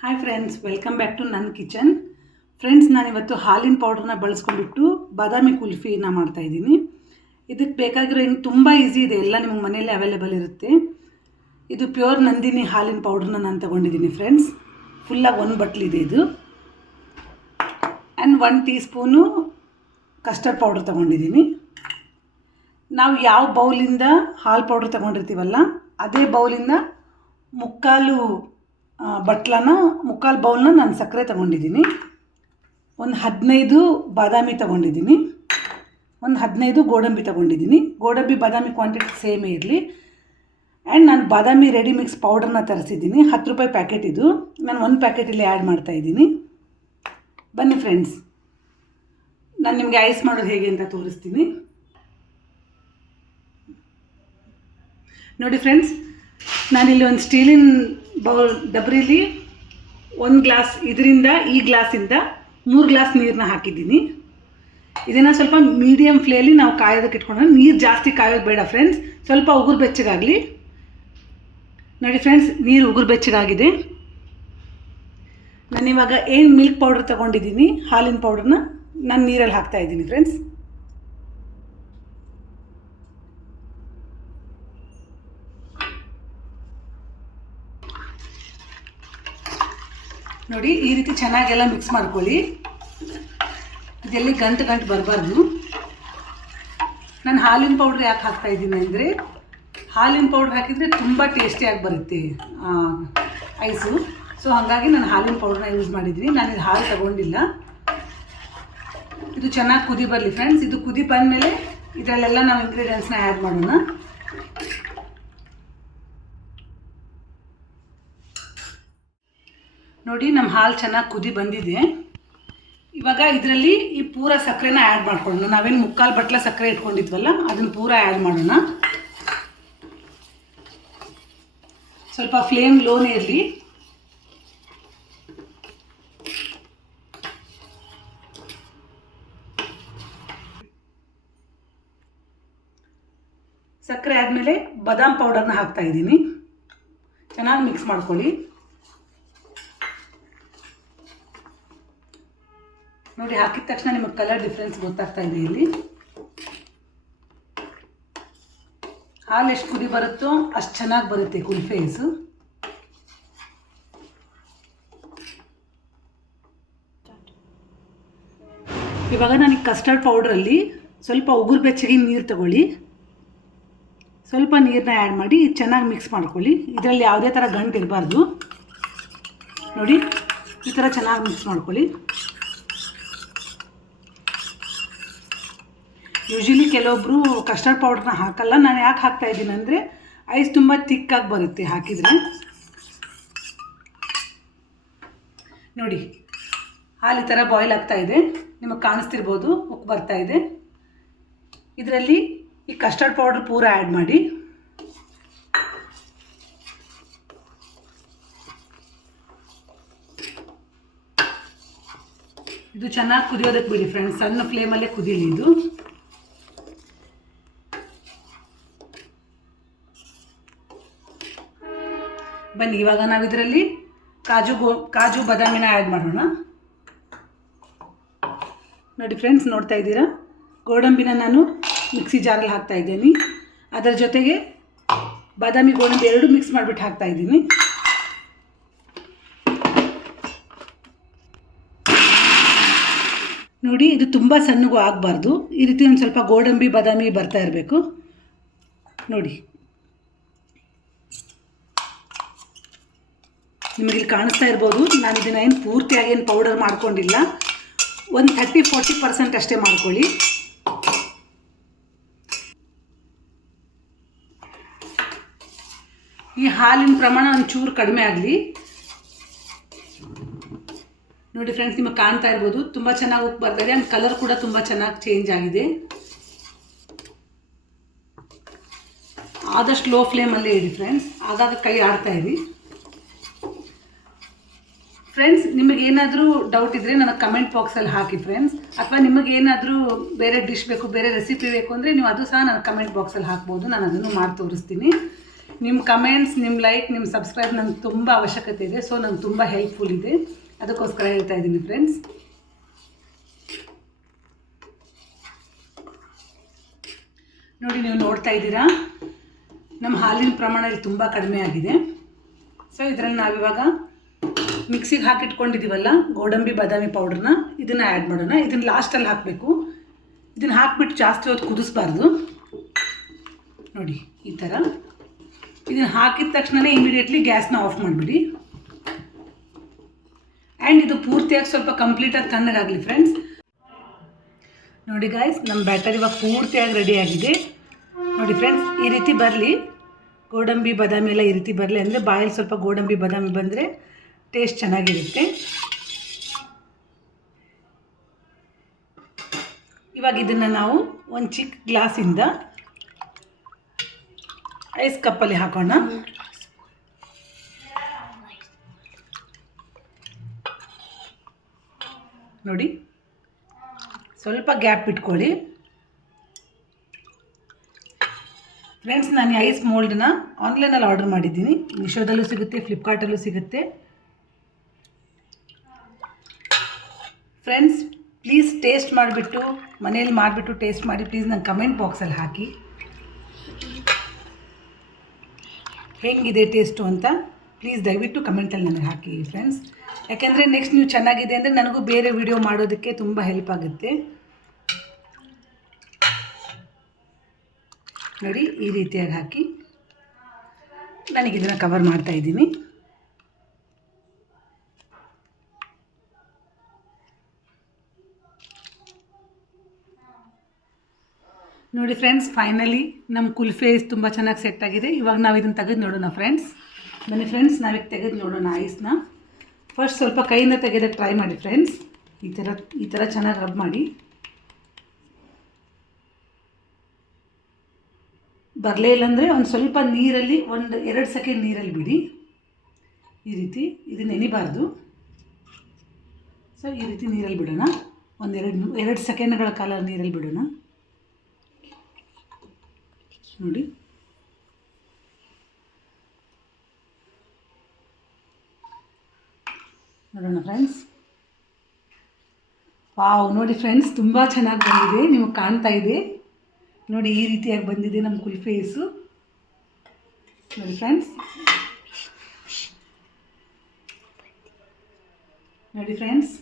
Hi friends, welcome back to ನನ್ನ kitchen. Friends, ನಾನಿವತ್ತು ಹಾಲಿನ ಪೌಡ್ರನ್ನ ಬಳಸ್ಕೊಂಡ್ಬಿಟ್ಟು ಬಾದಾಮಿ ಕುಲ್ಫಿನ ಮಾಡ್ತಾಯಿದ್ದೀನಿ. ಇದಕ್ಕೆ ಬೇಕಾಗಿರೋ ಹಿಂಗೆ ತುಂಬ ಈಸಿ ಇದೆ, ಎಲ್ಲ ನಿಮಗೆ ಮನೆಯಲ್ಲೇ ಅವೈಲೇಬಲ್ ಇರುತ್ತೆ. ಇದು ಪ್ಯೂರ್ ನಂದಿನಿ ಹಾಲಿನ ಪೌಡ್ರನ್ನ ನಾನು ತೊಗೊಂಡಿದ್ದೀನಿ ಫ್ರೆಂಡ್ಸ್. ಫುಲ್ಲಾಗಿ 1 ಬಟ್ಲಿದೆ ಇದು. And 1 tea spoon custard powder ತೊಗೊಂಡಿದ್ದೀನಿ. ನಾವು ಯಾವ ಬೌಲಿಂದ ಹಾಲು ಪೌಡ್ರ್ ತೊಗೊಂಡಿರ್ತೀವಲ್ಲ ಅದೇ ಬೌಲಿಂದ ಮುಕ್ಕಾಲು ಬೌಲ್ನ ನಾನು ಸಕ್ಕರೆ ತೊಗೊಂಡಿದ್ದೀನಿ. ಒಂದು 15 ಬಾದಾಮಿ ತೊಗೊಂಡಿದ್ದೀನಿ, ಒಂದು 15 ಗೋಡಂಬಿ ತೊಗೊಂಡಿದ್ದೀನಿ. ಗೋಡಂಬಿ ಬಾದಾಮಿ ಕ್ವಾಂಟಿಟಿ ಸೇಮೇ ಇರಲಿ. ಆ್ಯಂಡ್ ನಾನು ಬಾದಾಮಿ ರೆಡಿ ಮಿಕ್ಸ್ ಪೌಡ್ರನ್ನ ತರಿಸಿದ್ದೀನಿ. 10 ರೂಪಾಯಿ ಪ್ಯಾಕೆಟ್ ಇದು. ನಾನು 1 ಪ್ಯಾಕೆಟ್ ಇಲ್ಲಿ ಆ್ಯಡ್ ಮಾಡ್ತಾಯಿದ್ದೀನಿ. ಬನ್ನಿ ಫ್ರೆಂಡ್ಸ್, ನಾನು ನಿಮಗೆ ಐಸ್ ಮಾಡೋದು ಹೇಗೆ ಅಂತ ತೋರಿಸ್ತೀನಿ. ನೋಡಿ ಫ್ರೆಂಡ್ಸ್, ನಾನಿಲ್ಲಿ ಒಂದು ಸ್ಟೀಲಿನ ಡಬ್ರಿಲಿ 1 ಗ್ಲಾಸ್ ಇದರಿಂದ ಈ ಗ್ಲಾಸಿಂದ 3 ಗ್ಲಾಸ್ ನೀರನ್ನ ಹಾಕಿದ್ದೀನಿ. ಇದನ್ನು ಸ್ವಲ್ಪ ಮೀಡಿಯಮ್ ಫ್ಲೇಮಲ್ಲಿ ನಾವು ಕಾಯೋದಕ್ಕೆ ಇಟ್ಕೊಂಡ್ರೆ, ನೀರು ಜಾಸ್ತಿ ಕಾಯೋದು ಬೇಡ ಫ್ರೆಂಡ್ಸ್, ಸ್ವಲ್ಪ ಉಗುರು ಬೆಚ್ಚಗಾಗಲಿ. ನೋಡಿ ಫ್ರೆಂಡ್ಸ್, ನೀರು ಉಗುರು ಬೆಚ್ಚಗಾಗಿದೆ. ನಾನಿವಾಗ ಏನು ಮಿಲ್ಕ್ ಪೌಡ್ರ್ ತೊಗೊಂಡಿದ್ದೀನಿ, ಹಾಲಿನ ಪೌಡ್ರನ್ನ ನಾನು ನೀರಲ್ಲಿ ಹಾಕ್ತಾಯಿದ್ದೀನಿ ಫ್ರೆಂಡ್ಸ್. ನೋಡಿ, ಈ ರೀತಿ ಚೆನ್ನಾಗೆಲ್ಲ ಮಿಕ್ಸ್ ಮಾಡ್ಕೊಳ್ಳಿ. ಇದೆಲ್ಲಿ ಗಂಟು ಬರಬಾರ್ದು. ನಾನು ಹಾಲಿನ ಪೌಡ್ರ್ ಯಾಕೆ ಹಾಕ್ತಾಯಿದ್ದೀನಿ ಅಂದರೆ, ಹಾಲಿನ ಪೌಡ್ರ್ ಹಾಕಿದರೆ ತುಂಬ ಟೇಸ್ಟಿಯಾಗಿ ಬರುತ್ತೆ ಐಸು. ಸೊ ಹಾಗಾಗಿ ನಾನು ಹಾಲಿನ ಪೌಡ್ರನ್ನ ಯೂಸ್ ಮಾಡಿದ್ದೀನಿ. ನಾನು ಇದು ಹಾಲು ತಗೊಂಡಿಲ್ಲ. ಇದು ಚೆನ್ನಾಗಿ ಕುದಿ ಬರಲಿ ಫ್ರೆಂಡ್ಸ್. ಇದು ಕುದಿ ಬಂದಮೇಲೆ ಇದರಲ್ಲೆಲ್ಲ ನಾವು ಇಂಗ್ರೀಡಿಯೆಂಟ್ಸ್ನ ಆ್ಯಡ್ ಮಾಡೋಣ. ನೋಡಿ, ನಮ್ಮ ಹಾಲು ಚೆನ್ನಾಗಿ ಕುದಿ ಬಂದಿದೆ. ಇವಾಗ ಇದರಲ್ಲಿ ಈ ಪೂರ ಸಕ್ಕರೆನ ಆ್ಯಡ್ ಮಾಡ್ಕೊಳ್ಳೋಣ. ನಾವೇನು ಮುಕ್ಕಾಲು ಬಟ್ಲ ಸಕ್ಕರೆ ಇಟ್ಕೊಂಡಿದ್ವಲ್ಲ ಅದನ್ನು ಪೂರ ಆ್ಯಡ್ ಮಾಡೋಣ. ಸ್ವಲ್ಪ ಫ್ಲೇಮ್ ಲೋನೇ ಇರಲಿ. ಸಕ್ಕರೆ ಆದಮೇಲೆ ಬಾದಾಮ್ ಪೌಡರ್ನ ಹಾಕ್ತಾಯಿದ್ದೀನಿ. ಚೆನ್ನಾಗಿ ಮಿಕ್ಸ್ ಮಾಡ್ಕೊಳ್ಳಿ. ನೋಡಿ, ಹಾಕಿದ ತಕ್ಷಣ ನಿಮಗೆ ಕಲರ್ ಡಿಫ್ರೆನ್ಸ್ ಗೊತ್ತಾಗ್ತಾ ಇದೆ. ಇಲ್ಲಿ ಹಾಲು ಎಷ್ಟು ಕುದಿ ಬರುತ್ತೋ ಅಷ್ಟು ಚೆನ್ನಾಗಿ ಬರುತ್ತೆ ಕುಲ್ಫಿ ಐಸು. ಇವಾಗ ನಾನು ಕಸ್ಟರ್ಡ್ ಪೌಡ್ರಲ್ಲಿ ಸ್ವಲ್ಪ ಉಗುರು ಬೆಚ್ಚಗೆ ನೀರು ತಗೊಳ್ಳಿ. ಸ್ವಲ್ಪ ನೀರನ್ನ ಆ್ಯಡ್ ಮಾಡಿ ಚೆನ್ನಾಗಿ ಮಿಕ್ಸ್ ಮಾಡ್ಕೊಳ್ಳಿ. ಇದರಲ್ಲಿ ಯಾವುದೇ ಥರ ಗಂಟು ಇರಬಾರ್ದು. ನೋಡಿ, ಈ ಥರ ಚೆನ್ನಾಗಿ ಮಿಕ್ಸ್ ಮಾಡ್ಕೊಳ್ಳಿ. ಯೂಶ್ವಲಿ ಕೆಲವೊಬ್ಬರು ಕಸ್ಟರ್ಡ್ ಪೌಡ್ರನ್ನ ಹಾಕಲ್ಲ. ನಾನು ಯಾಕೆ ಹಾಕ್ತಾಯಿದ್ದೀನಿ ಅಂದರೆ, ಐಸ್ ತುಂಬ ತಿಕ್ಕಾಗಿ ಬರುತ್ತೆ ಹಾಕಿದರೆ. ನೋಡಿ, ಹಾಲು ಈ ಥರ ಬಾಯ್ಲ್ ಆಗ್ತಾಯಿದೆ. ನಿಮಗೆ ಕಾಣಿಸ್ತಿರ್ಬೋದು, ಉಪ್ಪು ಬರ್ತಾಯಿದೆ. ಇದರಲ್ಲಿ ಈ ಕಸ್ಟರ್ಡ್ ಪೌಡ್ರ್ ಪೂರ ಆ್ಯಡ್ ಮಾಡಿ. ಇದು ಚೆನ್ನಾಗಿ ಕುದಿಯೋದಕ್ಕೆ ಬಿಡಿ ಫ್ರೆಂಡ್ಸ್. ಸಣ್ಣ ಫ್ಲೇಮಲ್ಲೇ ಕುದೀಲಿ ಇದು. ಬನ್ನಿ, ಇವಾಗ ನಾವು ಇದರಲ್ಲಿ ಕಾಜು ಬಾದಾಮಿನ ಆ್ಯಡ್ ಮಾಡೋಣ. ನೋಡಿ ಫ್ರೆಂಡ್ಸ್, ನೋಡ್ತಾ ಇದ್ದೀರಾ, ಗೋಡಂಬಿನ ನಾನು ಮಿಕ್ಸಿ ಜಾರಲ್ಲಿ ಹಾಕ್ತಾಯಿದ್ದೀನಿ. ಅದರ ಜೊತೆಗೆ ಬಾದಾಮಿ ಗೋಡಂಬಿ ಎರಡೂ ಮಿಕ್ಸ್ ಮಾಡಿಬಿಟ್ಟು ಹಾಕ್ತಾಯಿದ್ದೀನಿ. ನೋಡಿ, ಇದು ತುಂಬ ಸಣ್ಣಗೂ ಆಗಬಾರ್ದು. ಈ ರೀತಿ ಒಂದು ಸ್ವಲ್ಪ ಗೋಡಂಬಿ ಬಾದಾಮಿ ಬರ್ತಾ ಇರಬೇಕು. ನೋಡಿ, ನಿಮಗಿಲ್ಲಿ ಕಾಣಿಸ್ತಾ ಇರ್ಬೋದು. ನಾನು ಇದನ್ನು ಏನು ಪೂರ್ತಿಯಾಗಿ ಏನು ಪೌಡರ್ ಮಾಡ್ಕೊಂಡಿಲ್ಲ. ಒಂದು 30-40% ಅಷ್ಟೇ ಮಾಡ್ಕೊಳ್ಳಿ. ಈ ಹಾಲಿನ ಪ್ರಮಾಣ ಒಂಚೂರು ಕಡಿಮೆ ಆಗಲಿ. ನೋಡಿ ಫ್ರೆಂಡ್ಸ್, ನಿಮಗೆ ಕಾಣ್ತಾ ಇರ್ಬೋದು, ತುಂಬ ಚೆನ್ನಾಗಿ ಉಪ್ಪು ಬರ್ತಾಯಿದೆ. ಆ್ಯಂಡ್ ಕಲರ್ ಕೂಡ ತುಂಬ ಚೆನ್ನಾಗಿ ಚೇಂಜ್ ಆಗಿದೆ. ಆದಷ್ಟು ಲೋ ಫ್ಲೇಮಲ್ಲೇ ಇಡಿ ಫ್ರೆಂಡ್ಸ್. ಆಗಾಗ ಕೈ ಆಡ್ತಾ ಇರಿ ಫ್ರೆಂಡ್ಸ್. ನಿಮಗೇನಾದರೂ ಡೌಟ್ ಇದ್ದರೆ ನನಗೆ ಕಮೆಂಟ್ ಬಾಕ್ಸಲ್ಲಿ ಹಾಕಿ ಫ್ರೆಂಡ್ಸ್. ಅಥವಾ ನಿಮಗೇನಾದರೂ ಬೇರೆ ಡಿಶ್ ಬೇಕು, ಬೇರೆ ರೆಸಿಪಿ ಬೇಕು ಅಂದರೆ ನೀವು ಅದು ಸಹ ನನಗೆ ಕಮೆಂಟ್ ಬಾಕ್ಸಲ್ಲಿ ಹಾಕ್ಬೋದು. ನಾನು ಅದನ್ನು ಮಾಡಿ ತೋರಿಸ್ತೀನಿ. ನಿಮ್ಮ ಕಮೆಂಟ್ಸ್, ನಿಮ್ಮ ಲೈಕ್, ನಿಮ್ಮ ಸಬ್ಸ್ಕ್ರೈಬ್ ನಂಗೆ ತುಂಬ ಅವಶ್ಯಕತೆ ಇದೆ. ಸೊ ನಂಗೆ ತುಂಬ ಹೆಲ್ಪ್ಫುಲ್ ಇದೆ, ಅದಕ್ಕೋಸ್ಕರ ಹೇಳ್ತಾ ಇದ್ದೀನಿ ಫ್ರೆಂಡ್ಸ್. ನೋಡಿ, ನೀವು ನೋಡ್ತಾ ಇದ್ದೀರಾ ನಮ್ಮ ಹಾಲಿನ ಪ್ರಮಾಣ ಇಲ್ಲಿ ತುಂಬ ಕಡಿಮೆ ಆಗಿದೆ. ಸೊ ಇದರಲ್ಲಿ ನಾವಿವಾಗ ಮಿಕ್ಸಿಗೆ ಹಾಕಿಟ್ಕೊಂಡಿದ್ದೀವಲ್ಲ ಗೋಡಂಬಿ ಬಾದಾಮಿ ಪೌಡ್ರನ್ನ, ಇದನ್ನು ಆ್ಯಡ್ ಮಾಡೋಣ. ಇದನ್ನು ಲಾಸ್ಟಲ್ಲಿ ಹಾಕಬೇಕು. ಇದನ್ನು ಹಾಕಿಬಿಟ್ಟು ಜಾಸ್ತಿ ಹೊತ್ತು ಕುದಿಸ್ಬಾರ್ದು. ನೋಡಿ ಈ ಥರ ಇದನ್ನು ಹಾಕಿದ ತಕ್ಷಣವೇ ಇಮಿಡಿಯೇಟ್ಲಿ ಗ್ಯಾಸ್ನ ಆಫ್ ಮಾಡಿಬಿಡಿ. ಆ್ಯಂಡ್ ಇದು ಪೂರ್ತಿಯಾಗಿ ಸ್ವಲ್ಪ ಕಂಪ್ಲೀಟಾಗಿ ತಣ್ಣಗಾಗಲಿ ಫ್ರೆಂಡ್ಸ್. ನೋಡಿ ಗಾಯ್ಸ್, ನಮ್ಮ ಬ್ಯಾಟರ್ ಇವಾಗ ಪೂರ್ತಿಯಾಗಿ ರೆಡಿಯಾಗಿದೆ. ನೋಡಿ ಫ್ರೆಂಡ್ಸ್, ಈ ರೀತಿ ಬರಲಿ, ಗೋಡಂಬಿ ಬಾದಾಮಿ ಎಲ್ಲ ಈ ರೀತಿ ಬರಲಿ. ಅಂದರೆ ಬಾಯಲ್ಲಿ ಸ್ವಲ್ಪ ಗೋಡಂಬಿ ಬಾದಾಮಿ ಬಂದರೆ ಟೇಸ್ಟ್ ಚೆನ್ನಾಗಿರುತ್ತೆ. ಇವಾಗ ಇದನ್ನು ನಾವು ಒಂದು ಚಿಕ್ಕ ಗ್ಲಾಸಿಂದ ಐಸ್ ಕಪ್ಪಲ್ಲಿ ಹಾಕೋಣ. ನೋಡಿ, ಸ್ವಲ್ಪ ಗ್ಯಾಪ್ ಇಟ್ಕೊಳ್ಳಿ ಫ್ರೆಂಡ್ಸ್. ನಾನು ಈ ಐಸ್ ಮೋಲ್ಡನ್ನ ಆನ್ಲೈನಲ್ಲಿ ಆರ್ಡರ್ ಮಾಡಿದ್ದೀನಿ. ಮೀಶೋದಲ್ಲೂ ಸಿಗುತ್ತೆ, ಫ್ಲಿಪ್ಕಾರ್ಟಲ್ಲೂ ಸಿಗುತ್ತೆ ಫ್ರೆಂಡ್ಸ್. ಪ್ಲೀಸ್ ಟೇಸ್ಟ್ ಮಾಡಿಬಿಟ್ಟು, ಮನೇಲಿ ಮಾಡಿಬಿಟ್ಟು ಟೇಸ್ಟ್ ಮಾಡಿ ಪ್ಲೀಸ್ ನಂಗೆ ಕಮೆಂಟ್ ಬಾಕ್ಸಲ್ಲಿ ಹಾಕಿ ಹೇಗಿದೆ ಟೇಸ್ಟು ಅಂತ. ಪ್ಲೀಸ್ ದಯವಿಟ್ಟು ಕಮೆಂಟಲ್ಲಿ ನನಗೆ ಹಾಕಿ ಫ್ರೆಂಡ್ಸ್. ಯಾಕೆಂದರೆ ನೆಕ್ಸ್ಟ್ ನೀವು ಚೆನ್ನಾಗಿದೆ ಅಂದರೆ ನನಗೂ ಬೇರೆ ವಿಡಿಯೋ ಮಾಡೋದಕ್ಕೆ ತುಂಬ ಹೆಲ್ಪ್ ಆಗುತ್ತೆ. ನೋಡಿ, ಈ ರೀತಿಯಾಗಿ ಹಾಕಿ ನನಗಿದನ್ನು ಕವರ್ ಮಾಡ್ತಾಯಿದ್ದೀನಿ. ನೋಡಿ ಫ್ರೆಂಡ್ಸ್, ಫೈನಲಿ ನಮ್ಮ ಕುಲ್ಫಿ ಐಸ್ ತುಂಬ ಚೆನ್ನಾಗಿ ಸೆಟ್ ಆಗಿದೆ. ಇವಾಗ ನಾವು ಇದನ್ನು ತೆಗೆದು ನೋಡೋಣ ಫ್ರೆಂಡ್ಸ್. ಬನ್ನಿ ಫ್ರೆಂಡ್ಸ್, ನಾವೀಗ ತೆಗೆದು ನೋಡೋಣ ಐಸ್ನ. ಫಸ್ಟ್ ಸ್ವಲ್ಪ ಕೈಯಿಂದ ತೆಗೆಯೋದಕ್ಕೆ ಟ್ರೈ ಮಾಡಿ ಫ್ರೆಂಡ್ಸ್. ಈ ಥರ ಚೆನ್ನಾಗಿ ರಬ್ ಮಾಡಿ. ಬರಲೇ ಇಲ್ಲಾಂದರೆ ಒಂದು ಸ್ವಲ್ಪ ನೀರಲ್ಲಿ 1-2 ಸೆಕೆಂಡ್ ನೀರಲ್ಲಿ ಬಿಡಿ. ಈ ರೀತಿ ಇದು ನೆನಿಬಾರ್ದು. ಸೊ ಈ ರೀತಿ ನೀರಲ್ಲಿ ಬಿಡೋಣ. 1-2 ಸೆಕೆಂಡ್ಗಳ ಕಾಲ ನೀರಲ್ಲಿ ಬಿಡೋಣ. ನೋಡಿ, ನೋಡೋಣ ಫ್ರೆಂಡ್ಸ್. ವಾವ್, ನೋಡಿ ಫ್ರೆಂಡ್ಸ್, ತುಂಬ ಚೆನ್ನಾಗಿ ಬಂದಿದೆ. ನಿಮಗೆ ಕಾಣ್ತಾ ಇದೆ ನೋಡಿ, ಈ ರೀತಿಯಾಗಿ ಬಂದಿದೆ ನಮ್ಮ ಕುಲ್ಫಿ ಐಸು. ನೋಡಿ ಫ್ರೆಂಡ್ಸ್, ನೋಡಿ ಫ್ರೆಂಡ್ಸ್.